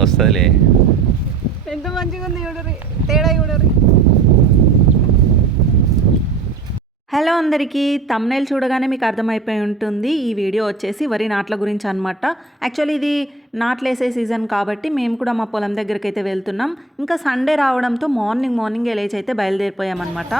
వస్తుందిలే. ఎంత మంచిగా ఉంది చూడరి, తేడా చూడరి. హలో అందరికీ, థంబ్నెయిల్ చూడగానే మీకు అర్థమైపోయి ఉంటుంది. ఈ వీడియో వచ్చేసి వరి నాట్ల గురించి అనమాట. యాక్చువల్లీ ఇది నాట్లేసే సీజన్ కాబట్టి మేము కూడా మా పొలం దగ్గరికి అయితే వెళ్తున్నాం. ఇంకా సండే రావడంతో మార్నింగ్ లేచి అయితే బయలుదేరిపోయామన్నమాట.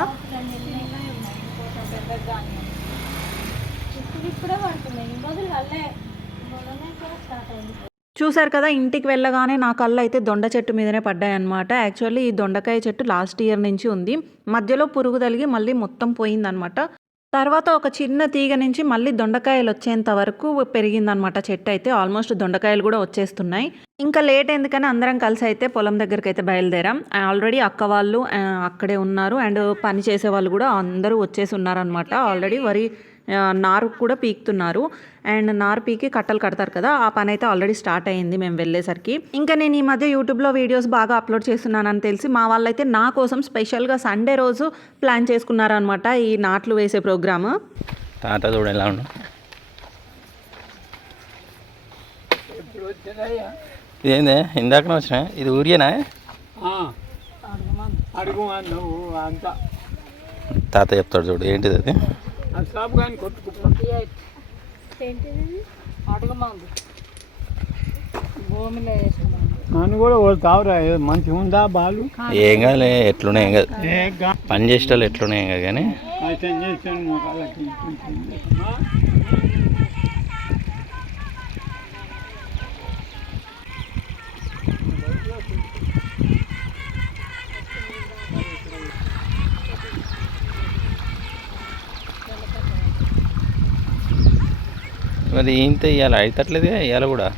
చూసారు కదా, ఇంటికి వెళ్ళగానే నా కళ్ళు అయితే దొండ చెట్టు మీదనే పడ్డాయన్నమాట. యాక్చువల్లీ ఈ దొండకాయ చెట్టు లాస్ట్ ఇయర్ నుంచి ఉంది. మధ్యలో పురుగు తగిలి మళ్ళీ మొత్తం పోయిందనమాట. తర్వాత ఒక చిన్న తీగ నుంచి మళ్ళీ దొండకాయలు వచ్చేంత వరకు పెరిగిందనమాట చెట్టు అయితే. ఆల్మోస్ట్ దొండకాయలు కూడా వచ్చేస్తున్నాయి. ఇంకా లేట్ ఎందుకని అందరం కలిసి అయితే పొలం దగ్గరికి అయితే బయలుదేరాం. ఆల్రెడీ అక్క వాళ్ళు అక్కడే ఉన్నారు అండ్ పని చేసే వాళ్ళు కూడా అందరూ వచ్చేసి ఉన్నారనమాట. ఆల్రెడీ వరి నారు కూడా పీకుతున్నారు అండ్ నారు పీకి కట్టలు కడతారు కదా, ఆ పని అయితే ఆల్రెడీ స్టార్ట్ అయ్యింది మేము వెళ్ళేసరికి. ఇంకా నేను ఈ మధ్య యూట్యూబ్లో వీడియోస్ బాగా అప్లోడ్ చేస్తున్నానని తెలిసి మా వాళ్ళైతే నా కోసం స్పెషల్గా సండే రోజు ప్లాన్ చేసుకున్నారనమాట ఈ నాట్లు వేసే ప్రోగ్రాము. తాత చూడ ఎలా ఉన్నా ఇదేందే ఇందాకనే వచ్చినా, ఇది ఊరియేనా? తాత చెప్తాడు చూడు ఏంటిది అది. నన్ను కూడా తావురా, మంచిగా ఉందా బాలు? ఏం కాలే, ఎట్లునే ఏం కాదు, పని చేసేటోళ్ళు ఎట్లునే ఏం కాదు కానీ మరి ఇంత ఇవ్వాలి అవుతట్లేదుగా, ఇవ్వాలి కూడా.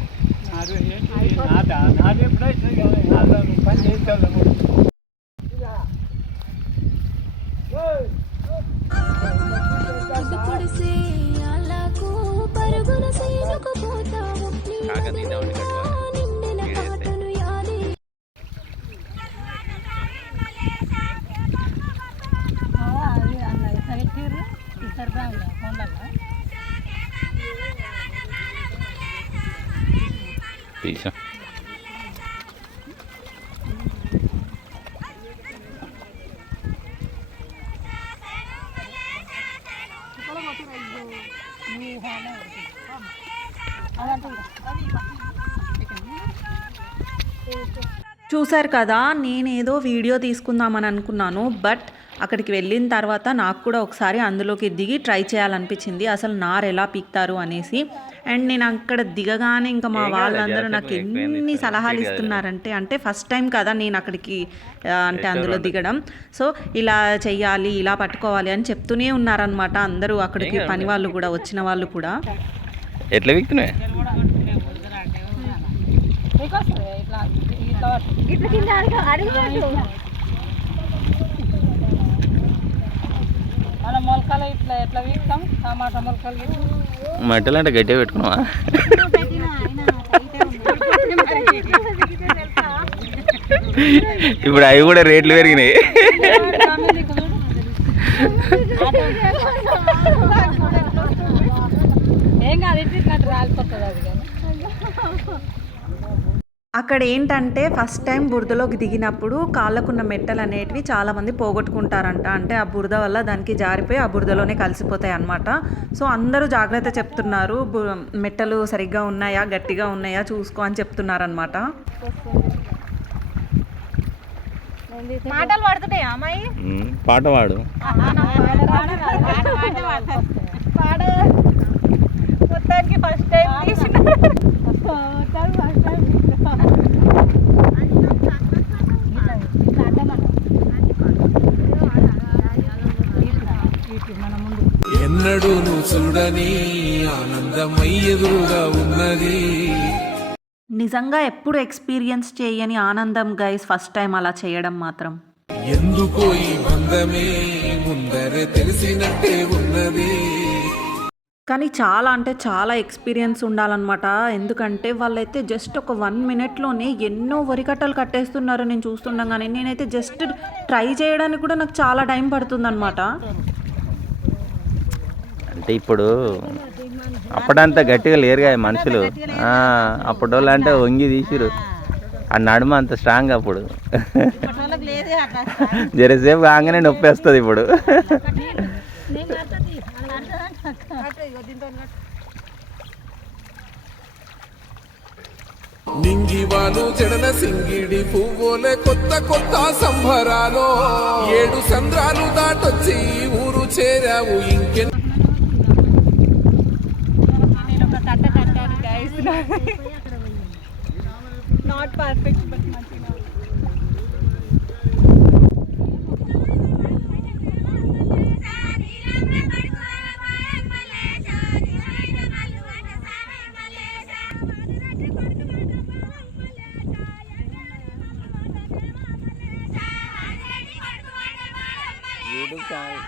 తీసా చూసారు కదా, నేనేదో వీడియో తీసుకుందామని అనుకున్నాను. బట్ అక్కడికి వెళ్ళిన తర్వాత నాకు కూడా ఒకసారి అందులోకి దిగి ట్రై చేయాలనిపించింది, అసలు నారు ఎలా పీకుతారు అనేసి. అండ్ నేను అక్కడ దిగగానే ఇంకా మా వాళ్ళందరూ నాకు ఎన్ని సలహాలు ఇస్తున్నారంటే, అంటే ఫస్ట్ టైం కదా నేను అక్కడికి అంటే అందులో దిగడం. సో ఇలా చెయ్యాలి, ఇలా పట్టుకోవాలి అని చెప్తూనే ఉన్నారనమాట అందరూ అక్కడికి పని వాళ్ళు కూడా, వచ్చిన వాళ్ళు కూడా. ఎట్లా పీకుతున్నాయి మొలకలు ఇట్లా ఎట్లా వీక్తాం, టమాటా మొలకలు మట్టలు అంటే గట్టిగా పెట్టుకున్నావా? ఇప్పుడు అవి కూడా రేట్లు పెరిగినాయి. ఏం కాదు, రాలిపోతుంది అది. అక్కడ ఏంటంటే ఫస్ట్ టైం బురదలోకి దిగినప్పుడు కాళ్ళకున్న మెట్టలు అనేటివి చాలామంది పోగొట్టుకుంటారంట. అంటే ఆ బురద వల్ల దానికి జారిపోయి ఆ బురదలోనే కలిసిపోతాయి అన్నమాట. సో అందరూ జాగ్రత్త చెప్తున్నారు, మెట్టలు సరిగ్గా ఉన్నాయా, గట్టిగా ఉన్నాయా చూసుకో అని చెప్తున్నారు అనమాట. మాటలు పాడుతున్నాయా అమ్మాయి? పాట పాడు. మొత్తానికి ఫస్ట్ టైం ఎన్నడూ చూడని ఆనందమై ఎదురుగా ఉన్నది. నిజంగా ఎప్పుడు ఎక్స్పీరియన్స్ చేయని ఆనందం గైస్, ఫస్ట్ టైం అలా చేయడం మాత్రం. ఎందుకో ఈ బంధమే ముందరే తెలిసినట్టే ఉన్నది. కానీ చాలా అంటే చాలా ఎక్స్పీరియన్స్ ఉండాలన్నమాట. ఎందుకంటే వాళ్ళైతే జస్ట్ ఒక 1 minute ఎన్నో వరికట్టలు కట్టేస్తున్నారు నేను చూస్తుండగానే. నేనైతే జస్ట్ ట్రై చేయడానికి కూడా నాకు చాలా టైం పడుతుందన్నమాట. అంటే ఇప్పుడు అప్పుడంతా గట్టిగా లేరుగా మనుషులు. అప్పుడు అంటే వంగి తీసిరు. ఆ నడుమ అంత స్ట్రాంగ్ అప్పుడు. జరసేపు కాగానే నొప్పి వస్తుంది ఇప్పుడు. నింగివాలు జడల సింగిడి పువ్వులే కొత్త కొత్త సంబరాలు. 7 సంద్రాలు దాటొచ్చి ఊరు చేరావు ఇంకెన్ నాట్ పర్ఫెక్ట్ బట్ మంచిగా. యూట్యూబ్ ఛానల్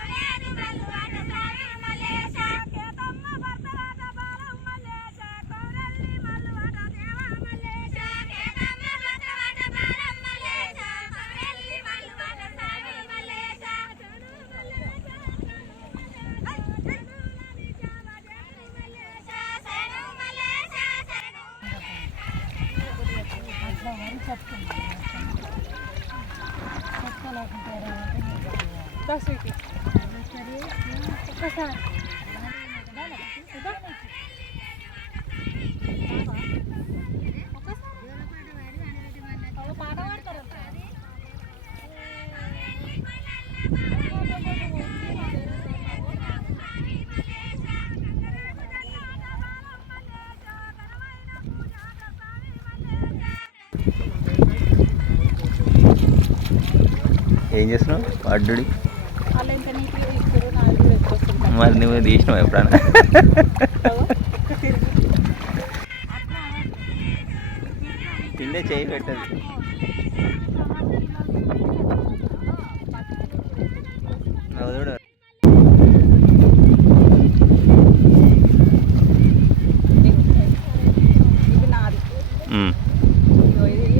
ఏం చేస్తున్నావు అడ్డుడి? మరి నువ్వు తీసినావు ఎప్పుడన్నా? కిందే చేయి పెట్టదు.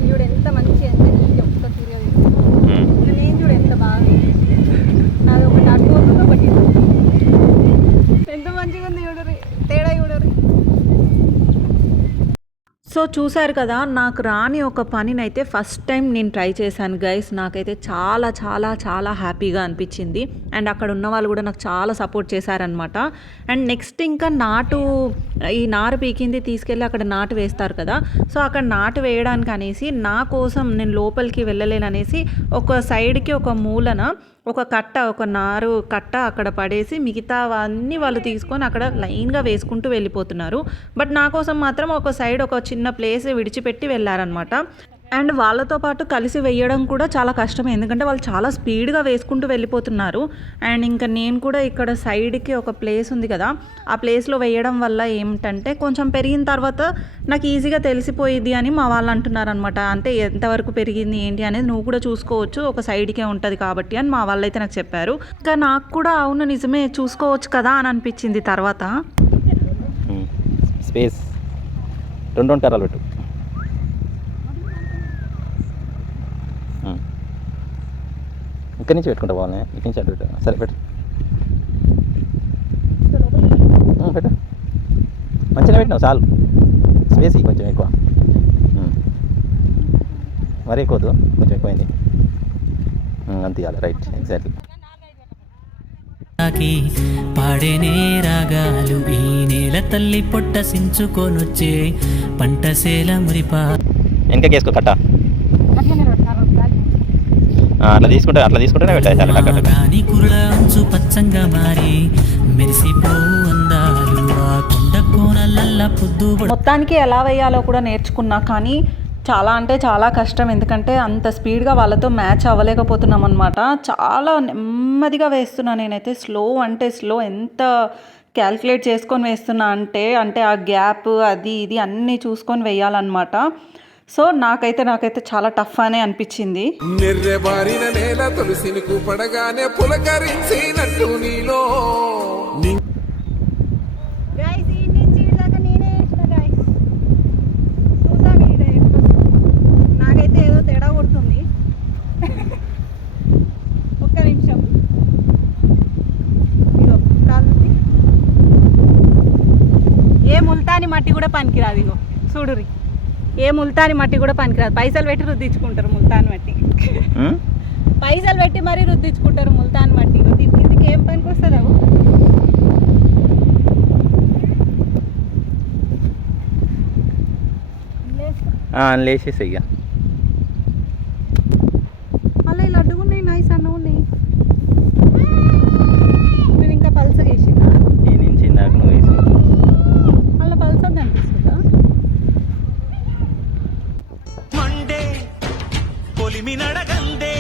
చూడు ఎంత మంచి ఒక్క నేను చూడు ఎంత బాగా నాది ఒకటి అడ్డు ఒకటి ఎంత మంచిగా ఉంది చూడరు, తేడా చూడరు. సో చూసారు కదా, నాకు రాని ఒక పనినైతే ఫస్ట్ టైం నేను ట్రై చేశాను గైస్. నాకైతే చాలా చాలా చాలా హ్యాపీగా అనిపించింది. అండ్ అక్కడ ఉన్న వాళ్ళు కూడా నాకు చాలా సపోర్ట్ చేశారనమాట. అండ్ నెక్స్ట్ ఇంకా ఈ నారు పీకింది తీసుకెళ్ళి అక్కడ నాటు వేస్తారు కదా. సో అక్కడ నాటు వేయడానికి అనేసి నా కోసం నేను లోపలికి వెళ్ళలేననేసి ఒక సైడ్కి ఒక మూలన ఒక నారు కట్ట అక్కడ పడేసి మిగతా అన్నీ వాళ్ళు తీసుకొని అక్కడ లైన్గా వేసుకుంటూ వెళ్ళిపోతున్నారు. బట్ నా కోసం మాత్రం ఒక సైడ్ ఒక చిన్న ప్లేస్ విడిచిపెట్టి వెళ్ళారనమాట. అండ్ వాళ్ళతో పాటు కలిసి వేయడం కూడా చాలా కష్టమే, ఎందుకంటే వాళ్ళు చాలా స్పీడ్గా వేసుకుంటూ వెళ్ళిపోతున్నారు. అండ్ ఇంకా నేను కూడా ఇక్కడ సైడ్కి ఒక ప్లేస్ ఉంది కదా, ఆ ప్లేస్లో వేయడం వల్ల ఏమిటంటే కొంచెం పెరిగిన తర్వాత నాకు ఈజీగా తెలిసిపోయింది అని మా వాళ్ళు అంటున్నారు అనమాట. అంటే ఎంతవరకు పెరిగింది ఏంటి అనేది నువ్వు కూడా చూసుకోవచ్చు, ఒక సైడ్కే ఉంటుంది కాబట్టి అని మా వాళ్ళు అయితే నాకు చెప్పారు. ఇంకా నాకు కూడా అవును నిజమే చూసుకోవచ్చు కదా అని అనిపించింది తర్వాత. స్పేస్ 2 కర్రలు పెట్టు. ఇక్కడి నుంచి పెట్టుకుంటా బాగున్నాయి, ఇక్కడి నుంచి అటు పెట్టు. సరే పెట్టు పెట్టు, మంచిగా పెట్టినావు చాలు. స్పేస్ కొంచెం ఎక్కువ, మరీ ఎక్కువద్దు, కొంచెం ఎక్కువైంది అంత ఇవ్వాలి. Right, exactly. పాడేనే రాగాలు ఈ నేల తల్లి పొట్ట సించుకొనొచ్చే పంటసేల మురిపా. వెనక కేసుకో కట్ట, అట్లా తీసుకుంటేనే పెట్టాలి. కురుల అంచు పచ్చంగా మారి మెరిసిపో అందాలు ఆ కొండ కోనలల్ల పొద్దు. మొత్తానికి ఎలా వేయాలో కూడా నేర్చుకున్నా, కానీ చాలా అంటే చాలా కష్టం. ఎందుకంటే అంత స్పీడ్గా వాళ్ళతో మ్యాచ్ అవ్వలేకపోతున్నాం అనమాట. చాలా నెమ్మదిగా వేస్తున్నా నేనైతే, స్లో అంటే స్లో. ఎంత క్యాల్కులేట్ చేసుకొని వేస్తున్నా అంటే ఆ గ్యాప్ అది ఇది అన్నీ చూసుకొని వేయాలన్నమాట. సో నాకైతే చాలా టఫ్ అనే అనిపించింది. నిర్రెబారిన నేల తులసిని పడగానే పులకరించినట్టు నీలో నాకైతే ఏదో తేడా కొడుతుంది. ఒక్క నిమిషం. మట్టి కూడా పనికిరాదు. ఇగో చూడురి, ఏ ముల్తాని మట్టి కూడా పనికిరాదు. పైసలు పెట్టి రుద్దించుకుంటారు ముల్తాన్ మట్టి. పైసలు పెట్టి మరీ రుద్దించుకుంటారు ముల్తాన్ మట్టి. దీనికి ఏం పనికి వస్తుంది? అవు లేచేసి ఇక అలా ఇలా అడ్డుగా ఉన్నాయి, నైస్ అన్న ఉన్నాయి. నేను ఇంకా పల్సగా వేసిందా? ఈ నుంచి ఇందాక నువ్వు వేసి అలా పల్సగా అనిపిస్తుందా? మండే పొలిమి నడగందే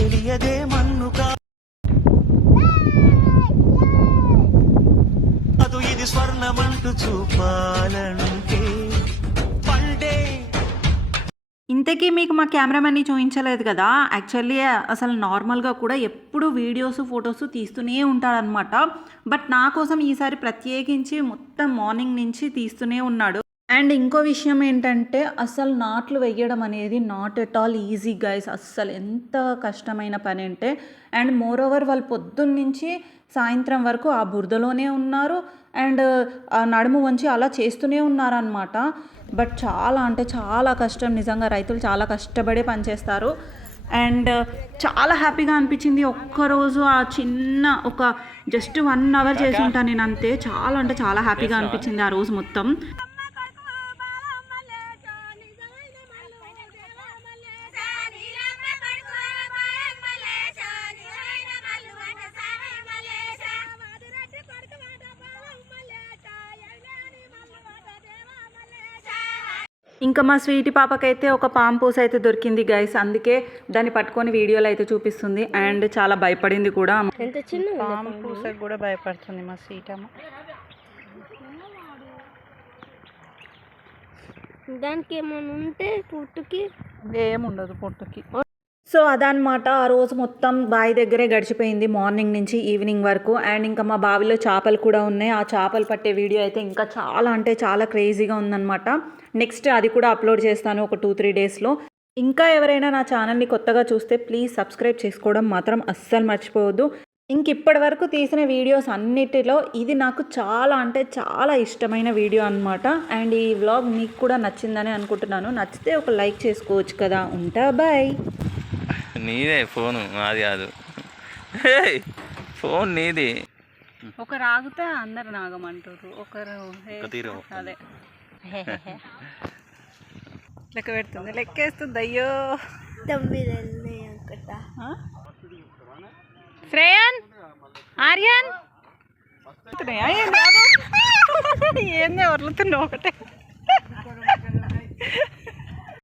తెలియదే మన్నుకా అది ఇది స్వర్ణమంటూ చూపాలంటే పండే. ఇంతకీ మీకు మా కెమెరామెన్ని చూపించలేదు కదా. యాక్చువల్లీ అసలు నార్మల్గా కూడా ఎప్పుడు వీడియోస్ ఫొటోస్ తీస్తూనే ఉంటాడనమాట. బట్ నా కోసం ఈసారి ప్రత్యేకించి మొత్తం మార్నింగ్ నుంచి తీస్తూనే ఉన్నాడు. అండ్ ఇంకో విషయం ఏంటంటే అసలు నాట్లు వేయడం అనేది not at all easy guys. అస్సలు ఎంత కష్టమైన పని అంటే. అండ్ మోర్ ఓవర్ వాళ్ళు పొద్దున్న నుంచి సాయంత్రం వరకు ఆ బురదలోనే ఉన్నారు. అండ్ నడుము వంచి అలా చేస్తూనే ఉన్నారనమాట. బట్ చాలా అంటే చాలా కష్టం నిజంగా. రైతులు చాలా కష్టపడే పనిచేస్తారు. అండ్ చాలా హ్యాపీగా అనిపించింది ఒక్కరోజు ఆ చిన్న ఒక జస్ట్ 1 అవర్ చేసి ఉంటాను నేను అంతే. చాలా అంటే చాలా హ్యాపీగా అనిపించింది ఆ రోజు మొత్తం. ఇంకా మా స్వీటీ పాపకైతే ఒక పాంపూస్ అయితే దొరికింది గైస్. అందుకే దాన్ని పట్టుకొని వీడియోలో అయితే చూపిస్తుంది. అండ్ చాలా భయపడింది కూడా. పాంపూసకి కూడా భయపడుతుంది మా స్వీటమ్మ. దానికి ఏమైనా ఉంటే పుట్టుకి ఏముండదు పొట్టుకి. సో అదనమాట ఆ రోజు మొత్తం బావి దగ్గరే గడిచిపోయింది మార్నింగ్ నుంచి ఈవినింగ్ వరకు. అండ్ ఇంకా మా బావిలో చేపలు కూడా ఉన్నాయి. ఆ చేపలు పట్టే వీడియో అయితే ఇంకా చాలా అంటే చాలా క్రేజీగా ఉందన్నమాట. నెక్స్ట్ అది కూడా అప్లోడ్ చేస్తాను ఒక 2-3 డేస్లో. ఇంకా ఎవరైనా నా ఛానల్ని కొత్తగా చూస్తే ప్లీజ్ సబ్స్క్రైబ్ చేసుకోవడం మాత్రం అస్సలు మర్చిపోవద్దు. ఇప్పటి వరకు తీసిన వీడియోస్ అన్నిటిలో ఇది నాకు చాలా అంటే చాలా ఇష్టమైన వీడియో అనమాట. అండ్ ఈ వ్లాగ్ మీకు కూడా నచ్చిందని అనుకుంటున్నాను. నచ్చితే ఒక లైక్ చేసుకోవచ్చు కదా. ఉంటా, బాయ్. నీదే ఫోను, అది కాదు. ఫోన్ నీది. ఒకరు ఆగితే అందరు నాగమంటారు. ఒకరు అదే లెక్క పెడుతుంది, లెక్కేస్తుంది. అయ్యో 9 అనుకుంటా. శ్రేయన్, ఆర్యన్ ఏంది వరులుతున్నావు ఒకటే.